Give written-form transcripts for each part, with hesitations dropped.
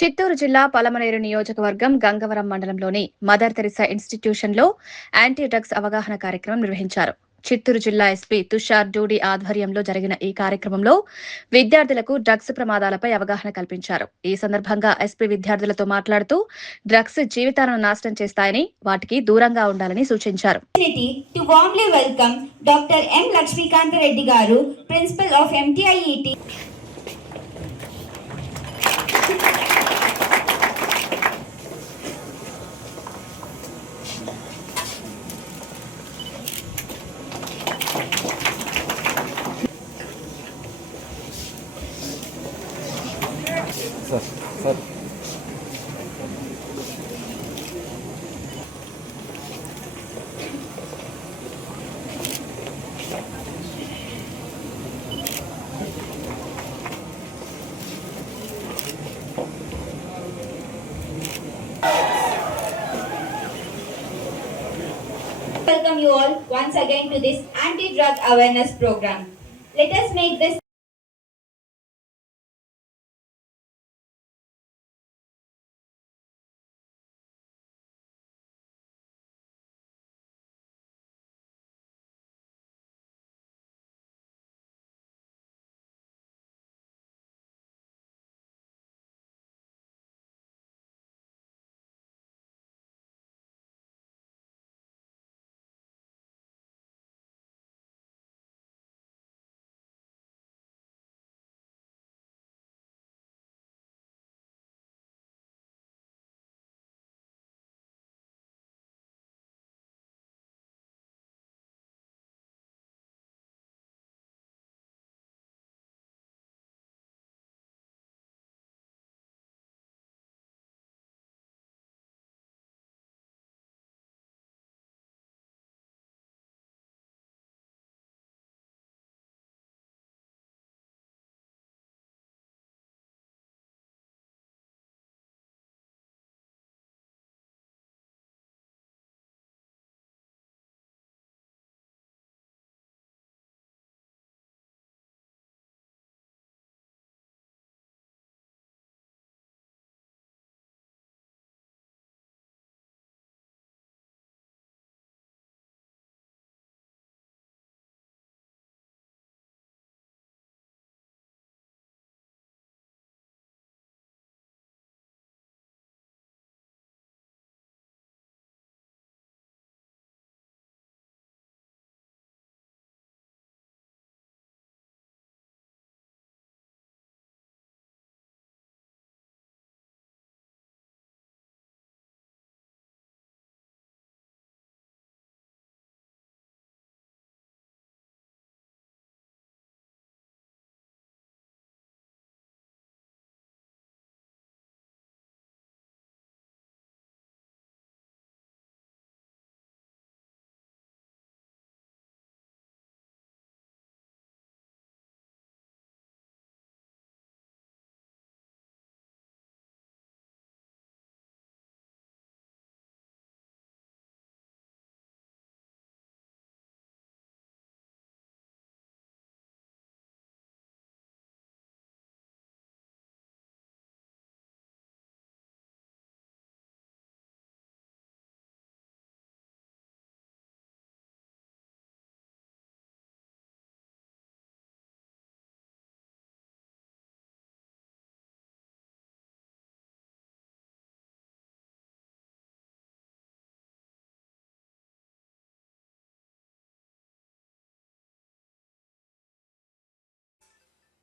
చిత్తూరు జిల్లా పలమనేరు నియోజకవర్గం గంగవరం మండలంలోని మదర్ తెరిసా ఇన్స్టిట్యూషన్లో యాంటీ డ్రగ్స్ అవగాహన కార్యక్రమం నిర్వహించారు. చిత్తూరు జిల్లా ఎస్పీ తుషార్ డూడి ఆధ్వర్యంలో జరిగిన ఈ కార్యక్రమంలో విద్యార్థులకు డ్రగ్స్ ప్రమాదాలపై అవగాహన కల్పించారు. ఈ సందర్భంగా ఎస్పీ విద్యార్థులతో మాట్లాడుతూ డ్రగ్స్ జీవితాలను నాశనం చేస్తాయని, వాటికి దూరంగా ఉండాలని సూచించారు. To warmly welcome Dr. M. Lakshmikanta Reddy Garu, Principal of MTIET. Sir. Welcome you all once again to this anti-drug awareness program. Let us make this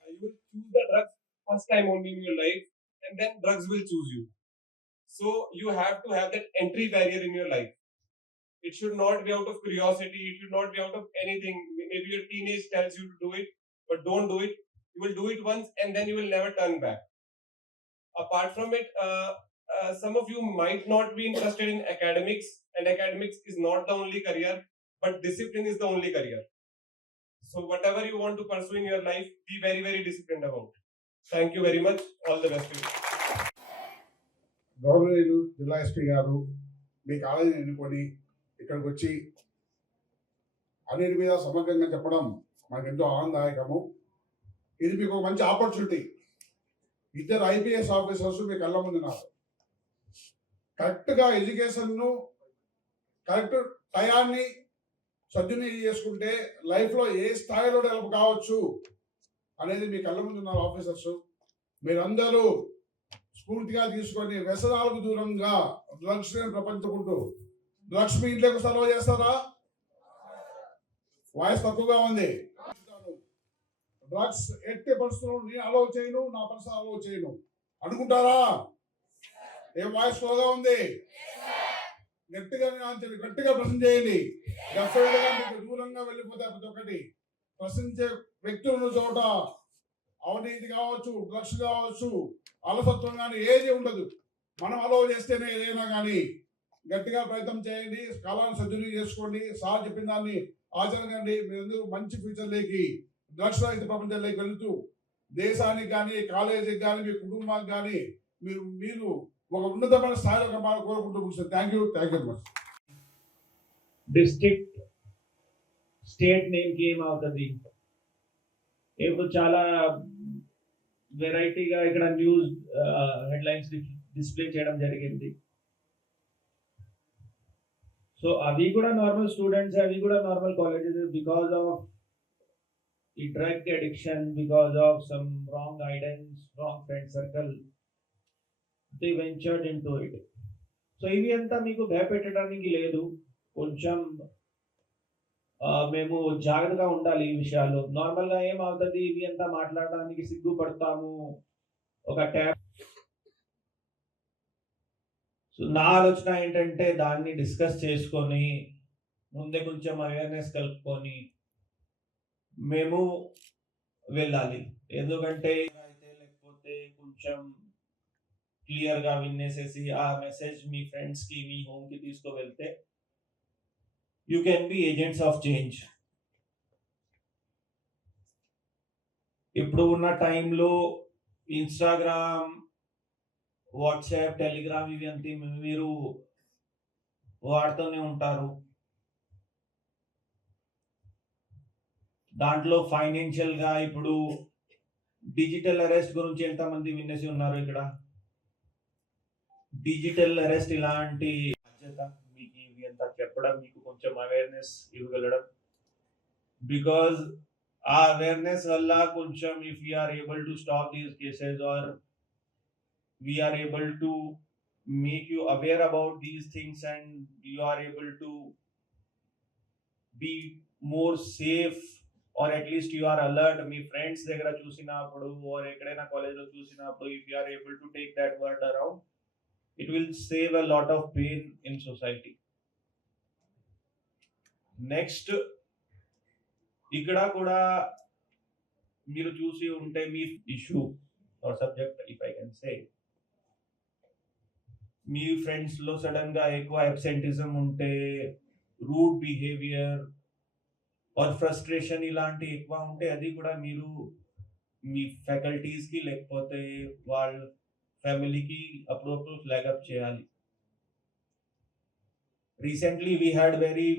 you will choose the drugs first time only in your life, and then drugs will choose you. So you have to have that entry barrier in your life. It should not be out of curiosity. It should not be out of anything. Maybe your teenage tells you to do it, but don't do it. You will do it once, and then you will never turn back. Apart from it, some of you might not be interested in academics, and academics is not the only career, but discipline is the only career. So whatever you want to pursue in your life, be very, very disciplined about. Thank you very much. All the best to you. గౌరవనీయులు జిల్లా ఎస్పీ గారు మీ కాలేజీని ఎన్నుకొని ఇక్కడికి వచ్చి అన్నిటి మీద సమగ్రంగా చెప్పడం మాకు ఎంతో ఆనందదాయకము. ఇది మీకు ఒక మంచి ఆపర్చునిటీ. ఇద్దరు ఐపీఎస్ ఆఫీసర్స్ మీ కళ్ళ ముందు ఉన్నారు. కరెక్ట్గా ఎడ్యుకేషన్ను కరెక్ట్ టయాన్ని సద్వినియోగం చేసుకుంటే లైఫ్లో ఏ స్థాయిలో డెవలప్ కావచ్చు అనేది మీ కళ్ళ ముందు ఉన్నారు ఆఫీసర్స్. మీరందరూ స్ఫూర్తిగా తీసుకొని వ్యసనాలకు దూరంగా డ్రగ్స్ ప్రపంచుకుంటూ డ్రగ్స్ మీ ఇంట్లోకి సర్వ్ చేస్తారా? వాయిస్ తక్కువగా ఉంది. డ్రగ్స్ ఎట్టి పరిస్థితుల్లో నేను అలౌ చేయను, నా పరిస్థితి అలౌ చేయను అనుకుంటారా? ఏ వాయిస్ స్లోగా ఉంది? గట్టిగా గట్టిగా ప్రశ్న చేయండి. డెఫినెట్ గా మీకు దూరంగా వెళ్ళిపోతారు. ప్రతి ఒక్కటి ప్రశ్నించే వ్యక్తులను చోట అవినీతి కావచ్చు, డ్రగ్స్ కావచ్చు, అలసత్వం కానీ ఏది ఉండదు. మనం అలౌ చేస్తేనే ఏదైనా కానీ. గట్టిగా ప్రయత్నం చేయండి, కాలాన్ని సద్వినియోగం చేసుకోండి, సార్ చెప్పిన దాన్ని ఆచరించండి. మీరందరూ మంచి ఫ్యూచర్లోకి డ్రగ్స్ రహిత ప్రపంచంలోకి వెళుతూ దేశానికి కానీ, కాలేజీకి కానీ, మీ కుటుంబానికి కానీ మీరు ఒక ఉన్నతమైన స్థాయిలో కోరుకుంటూ ముగిస్తారు. Thank you very much. District state నేమ్కి ఏమవుతుంది? ఇప్పుడు చాలా వెరైటీగా ఇక్కడ న్యూస్ హెడ్లైన్స్ డిస్ప్లే చేయడం జరిగింది. సో అవి కూడా నార్మల్ స్టూడెంట్స్, అవి కూడా నార్మల్ కాలేజెస్. బికాస్ ఆఫ్ ఈ drug addiction, because of some wrong guidance, wrong friend circle, they ventured into it. So ఇవి అంతా మీకు భయపెట్టడానికి లేదు. కొంచెం మేము జాగ్రత్తగా ఉండాలి ఈ విషయాల్లో. నార్మల్గా ఏమవుతుంది, ఇవి అంతా మాట్లాడడానికి సిగ్గుపడతాము. ఒక ట్యాబ్. సో నా ఆలోచన ఏంటంటే దాన్ని డిస్కస్ చేసుకొని ముందే కొంచెం అవేర్నెస్ కలుపుకొని మేము వెళ్ళాలి. ఎందుకంటే అయితే లేకపోతే కొంచెం క్లియర్గా వినేసేసి ఆ మెసేజ్ మీ ఫ్రెండ్స్కి, మీ హోమ్కి తీసుకువెళ్తే you can be agents of change. ఇప్పుడు ఉన్న టైంలో ఇన్స్టాగ్రామ్, వాట్సాప్, టెలిగ్రామ్ ఇవి అంతా మీరు వాడుతూనే ఉంటారు. దాంట్లో ఫైనాన్షియల్గా ఇప్పుడు డిజిటల్ అరెస్ట్ గురించి ఎంతమంది వినేసి ఉన్నారు? ఇక్కడ డిజిటల్ అరెస్ట్ ఇలాంటి బాధ్యత మీకు ఇవి అంతా చెప్పడం, మీకు కొంచెం అవేర్నెస్ ఇవ్వగలడం. బికాజ్ ఆ అవేర్నెస్ వల్ల కొంచెం if we are able to stop these cases or we are able to make you aware about these things and you are able to be more safe or at least you are alert. మీ friends దగ్గర చూసినప్పుడు or ఎక్కడైనా కాలేజ్లో చూసినప్పుడు if you are able to take that word around, it will save a lot of pain in society. Next, ఇక్కడ కూడా మీరు చూసి ఉంటే మీ issue or subject if I can say, మీ ఫ్రెండ్స్ లో సడన్ గా ఎక్కువ అబ్సెంటిజం ఉంటే, రూడ్ బిహేవియర్ ఆర్ ఫ్రస్ట్రేషన్ ఇలాంటి ఎక్కువ ఉంటే అది కూడా మీరు మీ ఫ్యాకల్టీస్ కి లేకపోతే వాళ్ళ ఫ్యామిలీకి అప్పుడప్పుడు ఫ్లాగ్ అప్ చేయాలి. రీసెంట్లీ వీ హ్యాడ్ వెరీ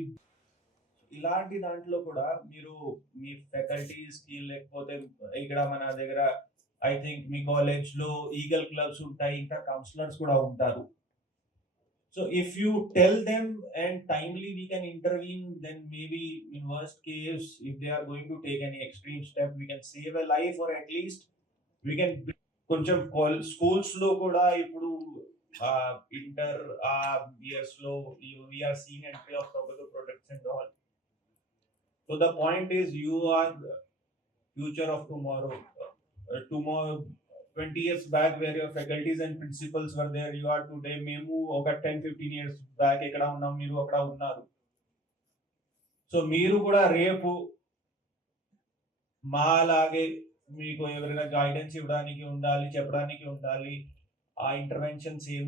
ఇలాంటి దాంట్లో కూడా మీరు మీ ఫ్యాకల్టీస్ కి లేకపోతే ఇక్కడ మన దగ్గర ఐ థింక్ మీ కాలేజ్ లో ఈగల్ క్లబ్స్ ఉంటాయి, ఇంకా కౌన్సిలర్స్ కూడా ఉంటారు. So if you tell them and timely we can intervene, then maybe in worst case if they are going to take any extreme step we can save a life or at least we can. కొంచెం schools లో కూడా ఇప్పుడు inter years లో we are seeing entry of tobacco products and all. So the point is you are future of tomorrow. 20 years back where your faculties and principals were there, you are today. మేము ఒక 10-15 years back ఎక్కడ ఉన్నాం, మీరు అక్కడ ఉన్నారు. సో మీరు కూడా రేపు మాలాగే మీకు ఎవరైనా గైడెన్స్ ఇవ్వడానికి ఉండాలి, చెప్పడానికి ఉండాలి, ఆ ఇంటర్వెన్షన్స్ ఏం